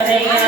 Thank you.